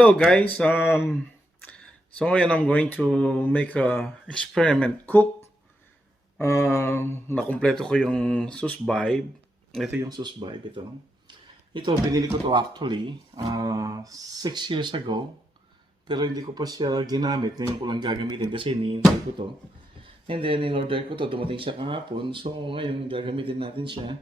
Hello guys. So ngayon I'm going to make a experiment cook. Nakumpleto ko yung susvibe. Ito yung susvibe ito. Ito binili ko to actually 6 years ago. Pero hindi ko pa siya ginamit. Ngayon ko lang gagamitin kasi hinihintay ko to. And then in-order ko to, dumating siya kahapon. So ngayon gagamitin natin siya.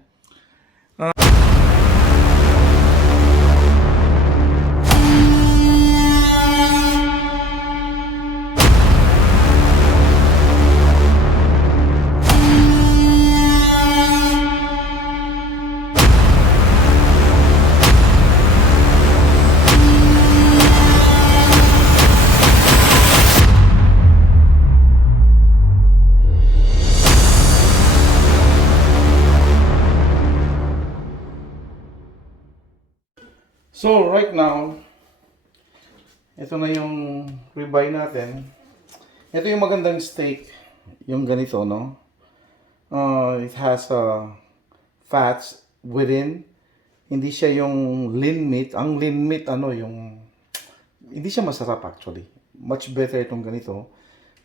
So right now, ito na yung ribeye natin. Ito yung magandang steak, yung ganito, no? It has fats within. Hindi siya yung lean meat. Ang lean meat, hindi siya masarap actually. Much better itong ganito,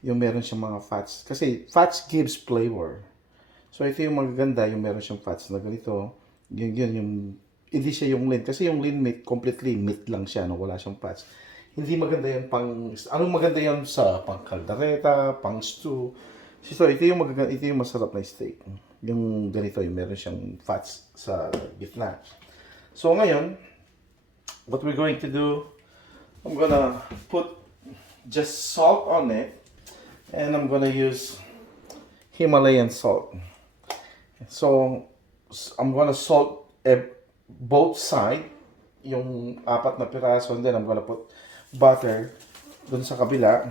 yung meron siyang mga fats. Kasi fats gives flavor. So ito yung magaganda, yung meron siyang fats na ganito. Yung hindi siya yung lean. Kasi yung lean meat, completely meat lang siya, no? Wala siyang fats. Hindi maganda yan anong maganda yan sa pang kaldereta, pang stew. So ito yung masarap na steak. Yung ganito, yung meron siyang fats sa gitna. So ngayon, what we're going to do, I'm gonna put just salt on it. And I'm gonna use Himalayan salt. So I'm gonna salt both side, yung 4 na piraso, and then I'm gonna put butter dun sa kabila.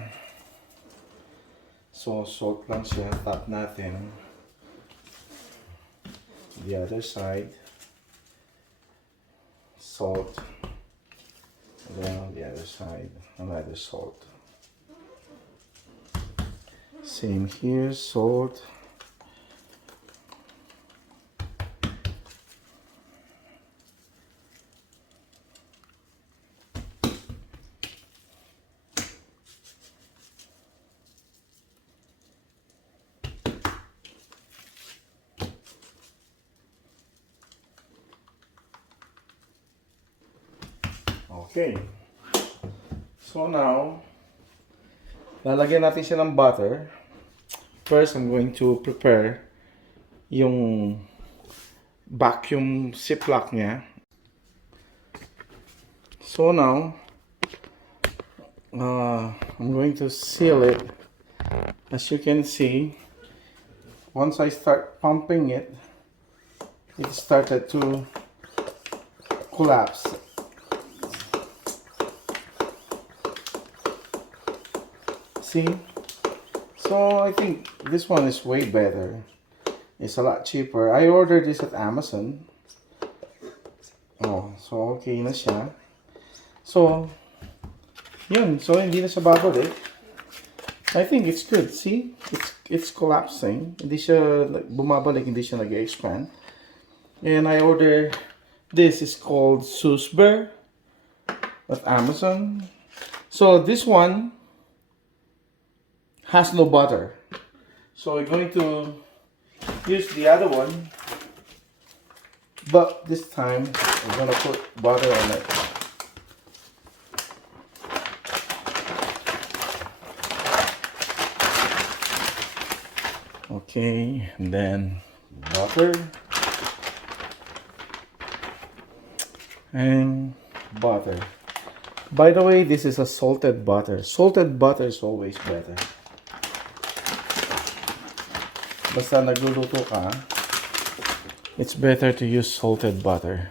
So salt lang siya, tap natin. The other side, salt. And then on the other side, another salt. Same here, salt. Okay. So now, lalagyan natin siya ng butter. First, I'm going to prepare yung vacuum ziplock niya. So now, I'm going to seal it. As you can see, once I start pumping it, it started to collapse. See? So I think this one is way better. It's a lot cheaper. I ordered this at Amazon. Oh, so okay na siya. So, yun. So hindi na siya babalik. I think it's good. See? It's collapsing. Hindi siya bumabalik, hindi siya nag-expand. And I ordered this is called Susber at Amazon. So this one has no butter. So we're going to use the other one, but this time we're going to put butter on it. Okay, and then butter and butter. By the way, this is a salted butter. Salted butter is always better. Basta nagluluto ka, it's better to use salted butter.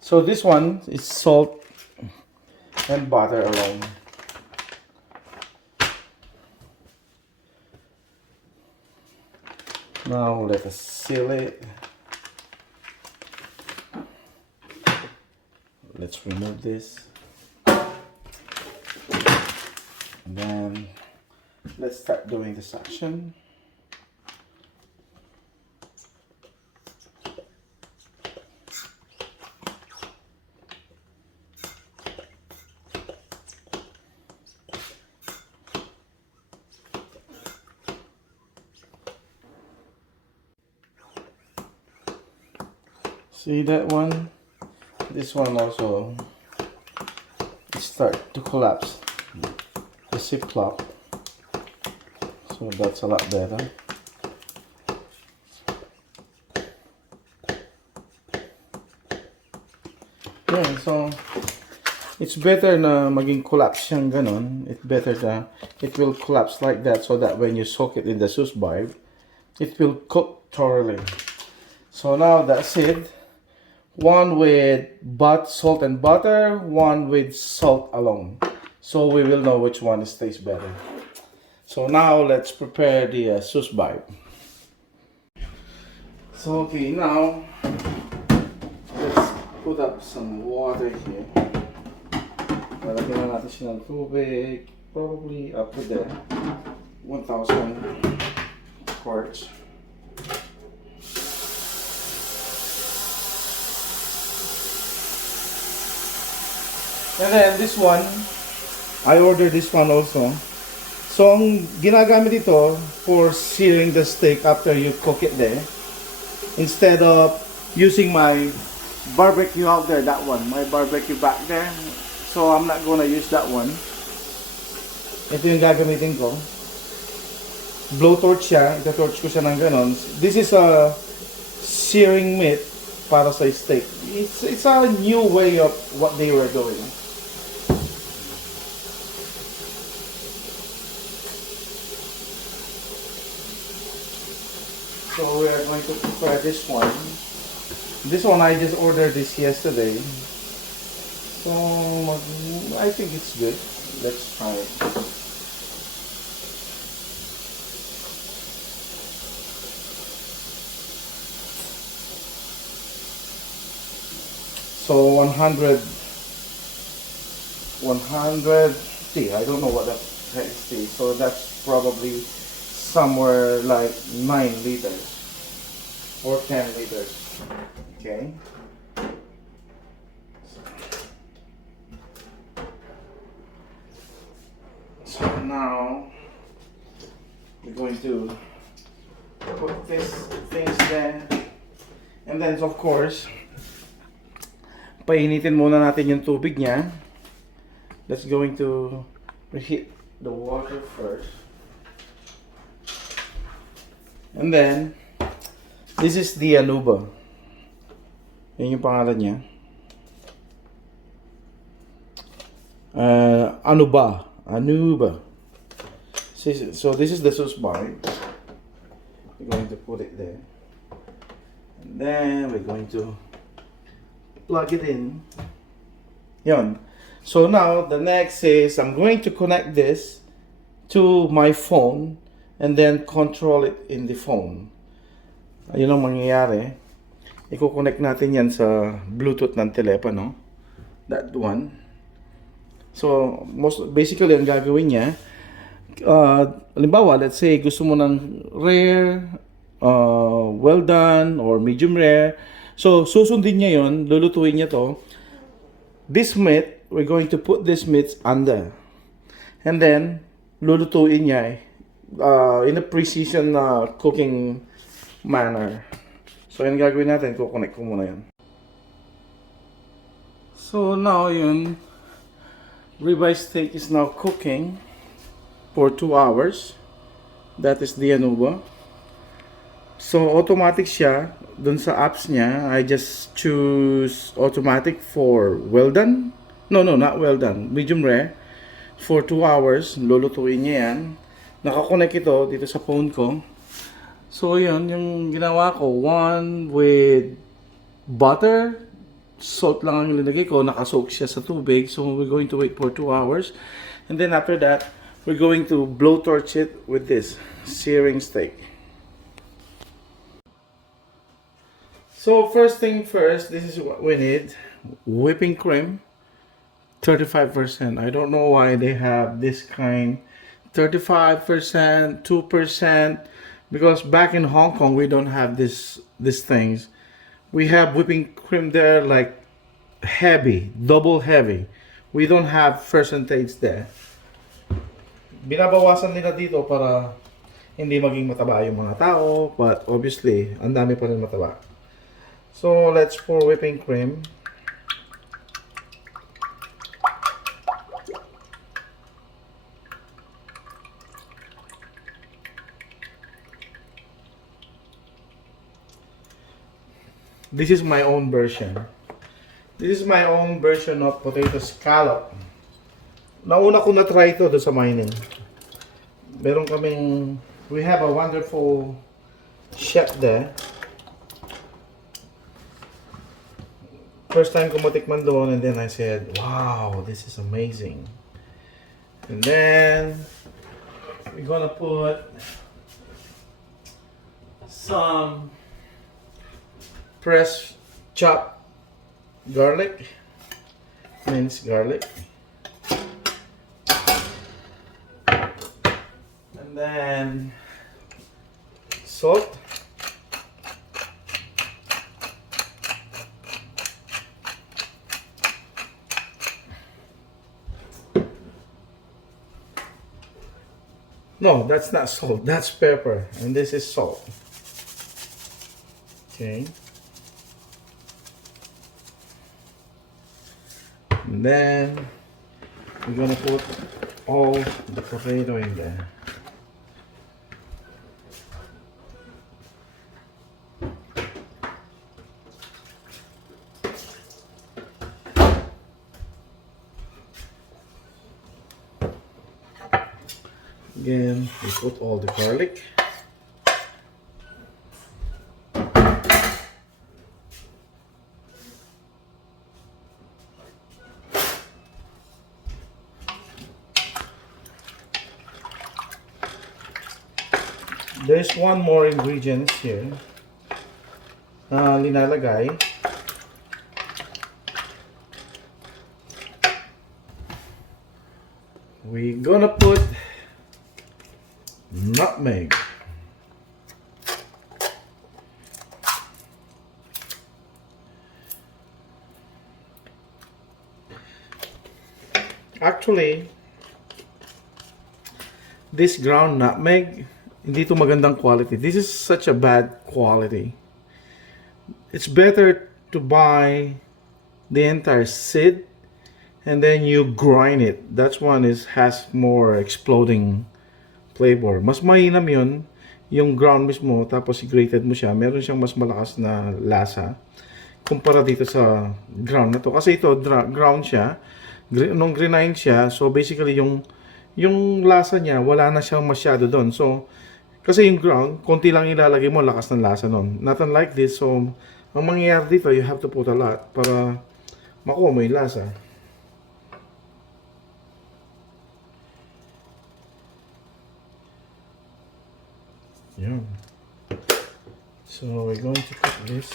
So this one is salt and butter alone. Now let us seal it. Let's remove this. And then let's start doing the suction. See that one? This one also start to collapse. The ziplock. So that's a lot better. Yeah, so it's better na maging collapse siyang ganon. It's better na it will collapse like that so that when you soak it in the sauce barb, it will cook thoroughly. So now that's it. One with salt and butter, one with salt alone. So we will know which one tastes better. So now let's prepare the sauce barb. So okay, now let's put up some water here. Lalagyan na natin siya ng tubig. Probably up to there. 1,000 quarts. And then this one, I ordered this one also. So ang ginagamit ito for searing the steak after you cook it there. Instead of using my barbecue out there, that one, my barbecue back there. So I'm not gonna use that one. Ito yung gagamitin ko. Blowtorch siya, ito-torch ko siya ng ganon. This is a searing meat para sa steak. It's a new way of what they were doing. So we are going to prepare this one. This one I just ordered this yesterday. So I think it's good. Let's try it. So 100, I don't know what that is. So that's probably somewhere like 9 liters or 10 liters. Okay. So now we're going to put these things there, and then of course painitin muna natin yung tubig niya. That's going to reheat the water first. And then, this is the Anuba. Yan yung pangalan niya. Anuba. So this is the sauce barb. We're going to put it there. And then, we're going to plug it in. Yon. So now, the next is, I'm going to connect this to my phone and then control it in the phone. Ayun ang mangyayari. Iko-connect natin yan sa Bluetooth ng telepono. That one. So, basically, ang gagawin niya, halimbawa, let's say, gusto mo ng rare, well done, or medium rare. So, susundin niya yon, lulutuin niya to. This meat, we're going to put this meat under. And then, lulutuin niya in a precision cooking manner. So yun gagawin natin, kukonek ko muna yun. So now yun, ribeye steak is now cooking for 2 hours. That is the Anuba. So automatic siya, dun sa apps niya, I just choose automatic for well done. No, not well done, medium rare. For 2 hours, lulutuin niya yan. Nakakonect ito dito sa phone ko. So yun, yung ginawa ko, one with butter, salt lang ang nilagay ko, nakasoak siya sa tubig. So we're going to wait for 2 hours. And then after that, we're going to blowtorch it with this searing steak. So first thing first, this is what we need. Whipping cream, 35%. I don't know why they have this kind. 35%, 2%, because back in Hong Kong we don't have these things. We have whipping cream there like heavy, double heavy. We don't have percentage there. Binabawasan nila dito para hindi maging mataba yung mga tao, but obviously ang dami pa rin mataba. So let's pour whipping cream. This is my own version. This is my own version of potato scallop. Nauna ko na-try ito doon sa mining. Meron kaming, we have a wonderful chef there. First time ko matikman doon, and then I said, wow, this is amazing. And then, we're gonna put some fresh chopped garlic, minced garlic. And then salt. No, that's not salt, that's pepper, and this is salt. Okay. And then we're gonna put all the potato in there. Again, we put all the garlic. There's one more ingredient here na linalagay. We're gonna put nutmeg. Actually, this ground nutmeg, hindi ito magandang quality. This is such a bad quality. It's better to buy the entire seed and then you grind it. That one has more exploding flavor. Mas mainam yun, yung ground mismo, tapos i-grated mo siya. Meron siyang mas malakas na lasa kumpara dito sa ground na to. Kasi ito, ground siya. Nung grind siya, so basically yung lasa niya, wala na siyang masyado doon. So, kasi yung ground, konti lang ilalagay mo, lakas ng lasa nun. Not unlike this, so, ang mangyayari dito, you have to put a lot para makuha mo yung lasa. Yeah. So we're going to cook this.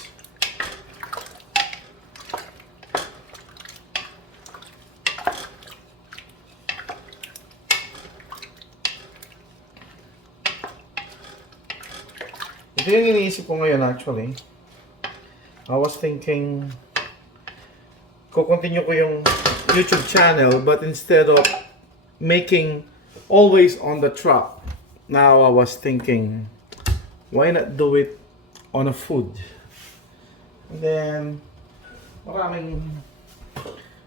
Ito yung iniisip ko ngayon actually. I was thinking, ko-continue ko yung YouTube channel, but instead of making always on the truck, now I was thinking, why not do it on a food? And then, maraming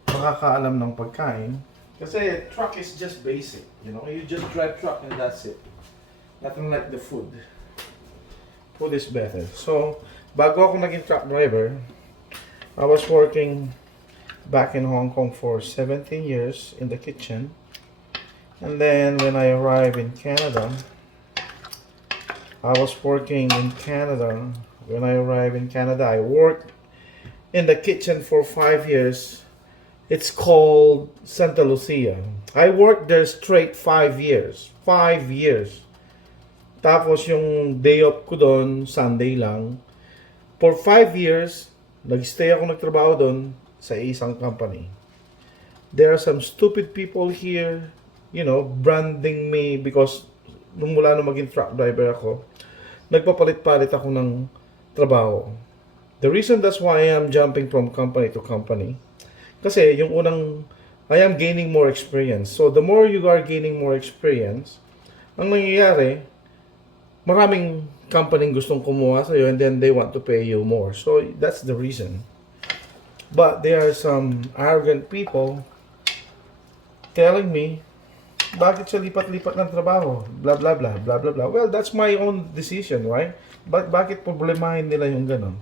makakaalam ng pagkain. Kasi truck is just basic, you know, you just drive truck and that's it. Nothing like the food. Food is better. So, bago ako naging truck driver, I was working back in Hong Kong for 17 years in the kitchen. And then when I arrived in Canada, I was working in Canada. When I arrived in Canada, I worked in the kitchen for 5 years. It's called Santa Lucia. I worked there straight 5 years. 5 years. Tapos yung day off ko doon, Sunday lang. For 5 years, nagstay ako nagtrabaho doon sa isang company. There are some stupid people here, you know, branding me because nung mula nung maging truck driver ako, nagpapalit-palit ako ng trabaho. The reason that's why I am jumping from company to company, kasi yung unang, I am gaining more experience. So the more you are gaining more experience, ang nangyayari, maraming company gustong kumuha sa'yo and then they want to pay you more. So, that's the reason. But there are some arrogant people telling me, bakit siya lipat-lipat ng trabaho? Blah, blah, blah, blah, blah, blah. Well, that's my own decision, right? But bakit problemahin nila yung ganon?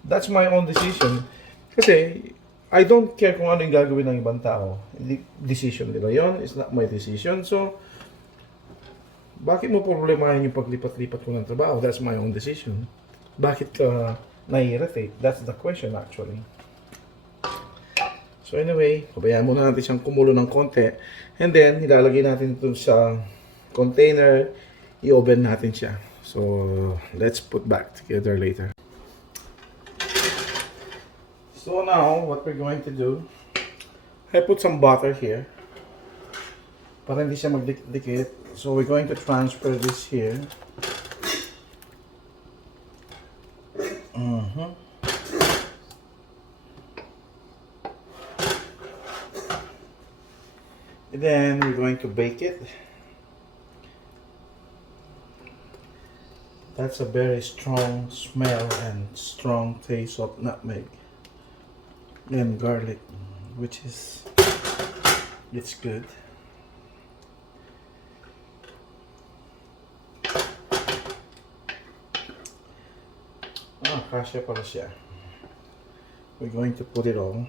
That's my own decision. Kasi, I don't care kung ano yung gagawin ng ibang tao. Decision nila yon. It's not my decision. So, bakit mo problemahin yung paglipat-lipat ko ng trabaho? That's my own decision. Bakit ka nai-irritate? That's the question actually. So anyway, pabayaan muna natin siyang kumulo ng konti. And then, ilalagay natin ito sa container. I-oven natin siya. So, let's put back together later. So now, what we're going to do, I put some butter here. Para hindi siya magdikit. So we're going to transfer this here. And then we're going to bake it. That's a very strong smell and strong taste of nutmeg and garlic, which is, it's good. Kasya pala siya. We're going to put it all.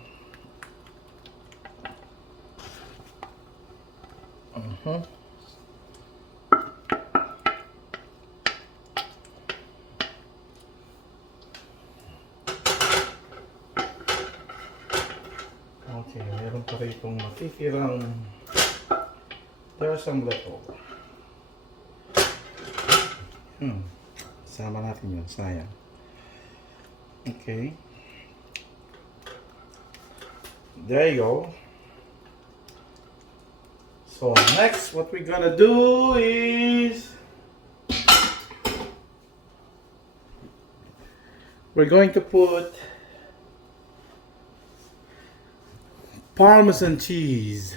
Okay, meron pa itong matitirang. There are some leftover. Sama natin yun, sayang. Okay. There you go. So next, what we're gonna do is we're going to put Parmesan cheese.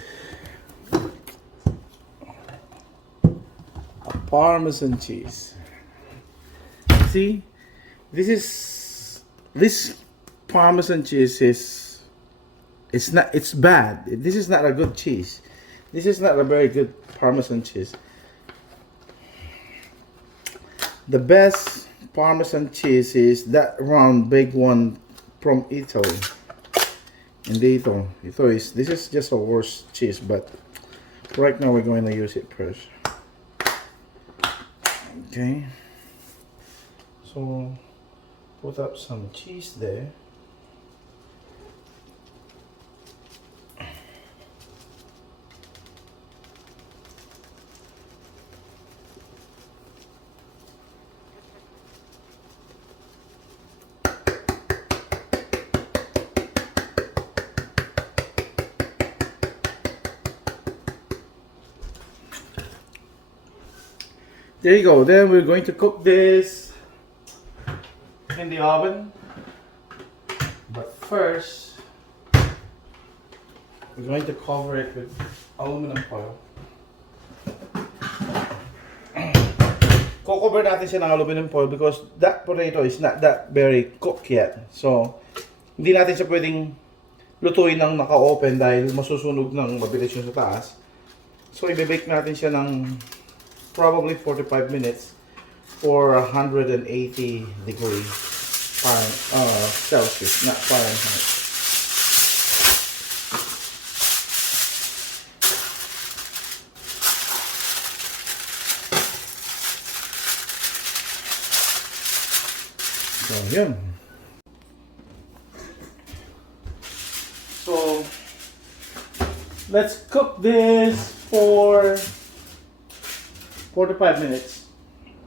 Parmesan cheese. See, this Parmesan cheese it's bad. This is not a good cheese. This is not a very good Parmesan cheese. The best Parmesan cheese is that round big one from Italy. Hindi ito. This is just a worse cheese, but right now we're going to use it first. Okay. So put up some cheese there. There you go. Then we're going to cook this in the oven. But first, we're going to cover it with aluminum foil. Cover natin siya ng aluminum foil because that potato is not that very cooked yet. So, hindi natin siya pwedeng lutuin ng naka-open dahil masusunog ng mabilis yung sa taas. So, i-bake natin siya ng probably 45 minutes for 180 degrees Celsius, not Fahrenheit. So, yun. So, let's cook this for 45 minutes.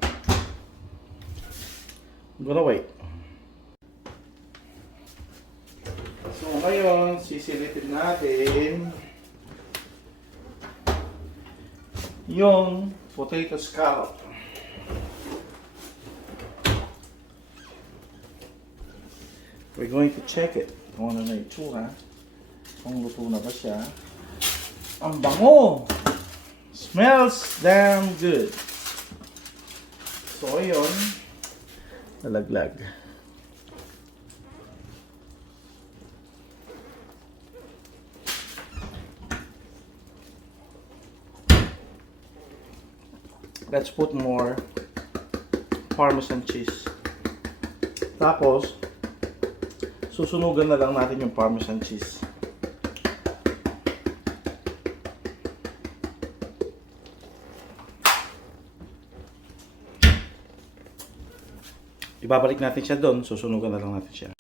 I'm gonna wait. So ngayon, sisilitin natin yung potato scallop. We're going to check it. Kung ano na itsura. Kung luto na ba siya. Ang bango! Smells damn good. So, ayun. Nalaglag. Let's put more Parmesan cheese. Tapos, susunugan na lang natin yung Parmesan cheese. Ibabalik natin siya doon, susunugan na lang natin siya.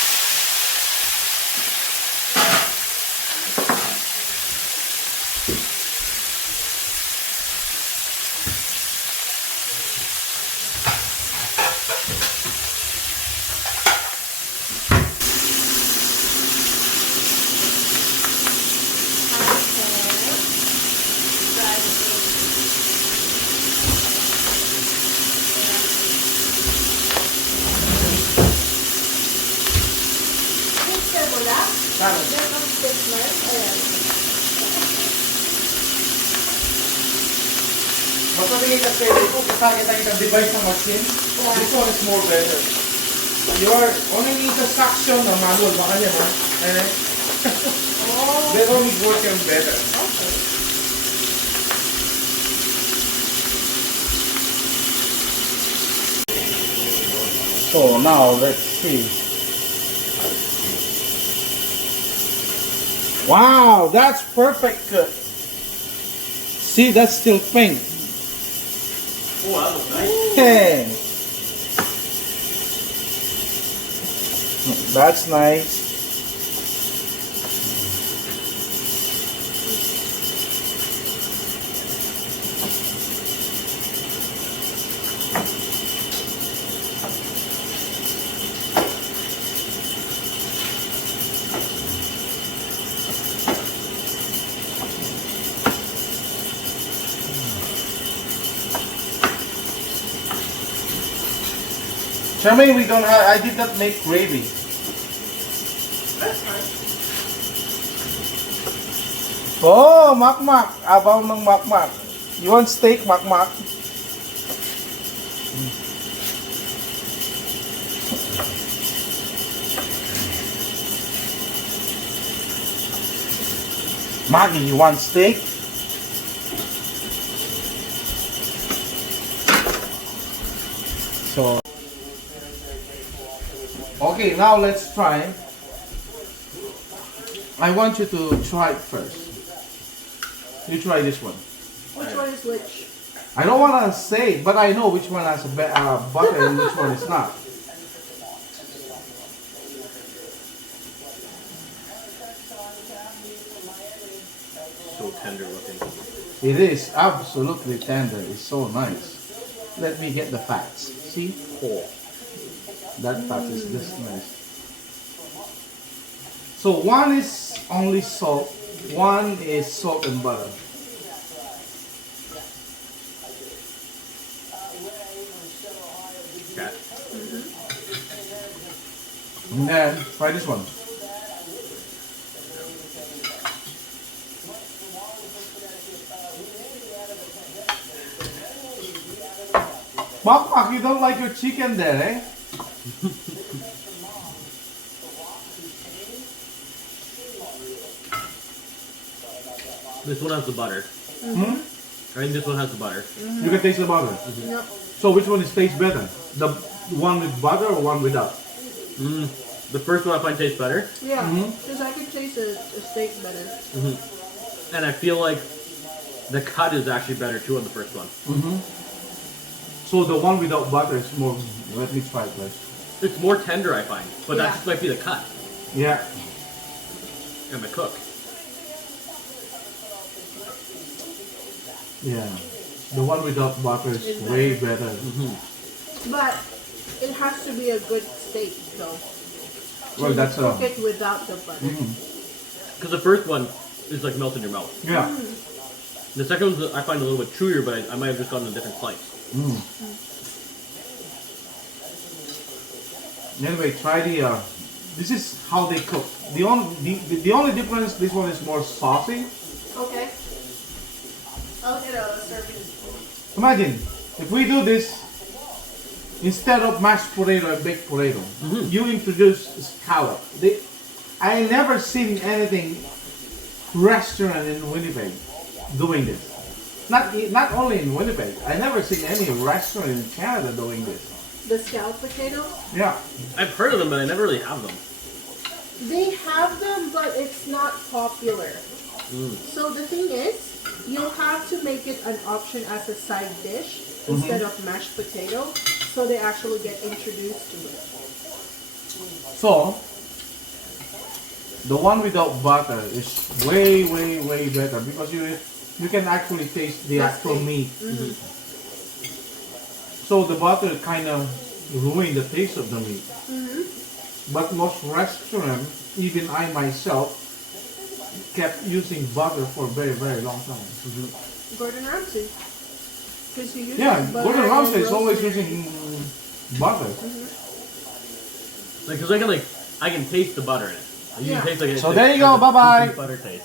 Basta tingin kasi kung kita yung device ng machine, this one is more better. You are only need a suction na manual, makanya ha? They only work better. Okay. So now let's see. Wow, that's perfect. See, that's still pink. Oh, that looks nice. Hey, that's nice. Charmaine, we don't have. I did not make gravy. That's fine. Oh, makmak. Abaw ng makmak. You want steak, makmak? Maggie, you want steak? So, okay, now let's try. I want you to try it first. You try this one. Which one is which? I don't want to say, but I know which one has a butter and which one is not. So tender looking. It is absolutely tender. It's so nice. Let me get the fats. See? Oh. That fat is this nice. So one is only salt, one is salt and butter. Okay. And then try this one. Makmak, you don't like your chicken there, eh? This one has the butter. Hmm? I think this one has the butter. You can taste the butter. Yep. So which one is tastes better? The one with butter or one without? The first one I find tastes better, Yeah. Because I can taste a steak better. and I feel like the cut is actually better too on the first one. So the one without butter is more. Let me try it first. It's more tender, I find, but Yeah. that just might be the cut Yeah. and the cook. Yeah. The one without butter is It's way better. better. But it has to be a good steak, though. Well, that's a. Cook it without the butter. Because the first one is like melt in your mouth. Yeah. The second one I find a little bit chewier, but I might have just gotten a different slice. Anyway, try the. This is how they cook. The only difference, this one is more saucy. Okay. I'll get a serving spoon. Imagine if we do this, instead of mashed potato and baked potato, you introduce scallop. I never seen anything restaurant in Winnipeg doing this. Not only in Winnipeg, I never seen any restaurant in Canada doing this. The scalloped potatoes. Yeah. I've heard of them, but I never really have them. They have them, but it's not popular. So the thing is, you'll have to make it an option as a side dish instead of mashed potato, so they actually get introduced to it. So, the one without butter is way better because you can actually taste the actual meat. So the butter kind of ruined the taste of the meat. But most restaurants, even I myself, kept using butter for a very long time. Gordon Ramsay. Because you use Yeah, butter Gordon and Ramsay is always rosemary. using butter. Like, cause I can taste the butter in it. You Yeah. can taste like So there you go, has a bye-bye. decent butter taste.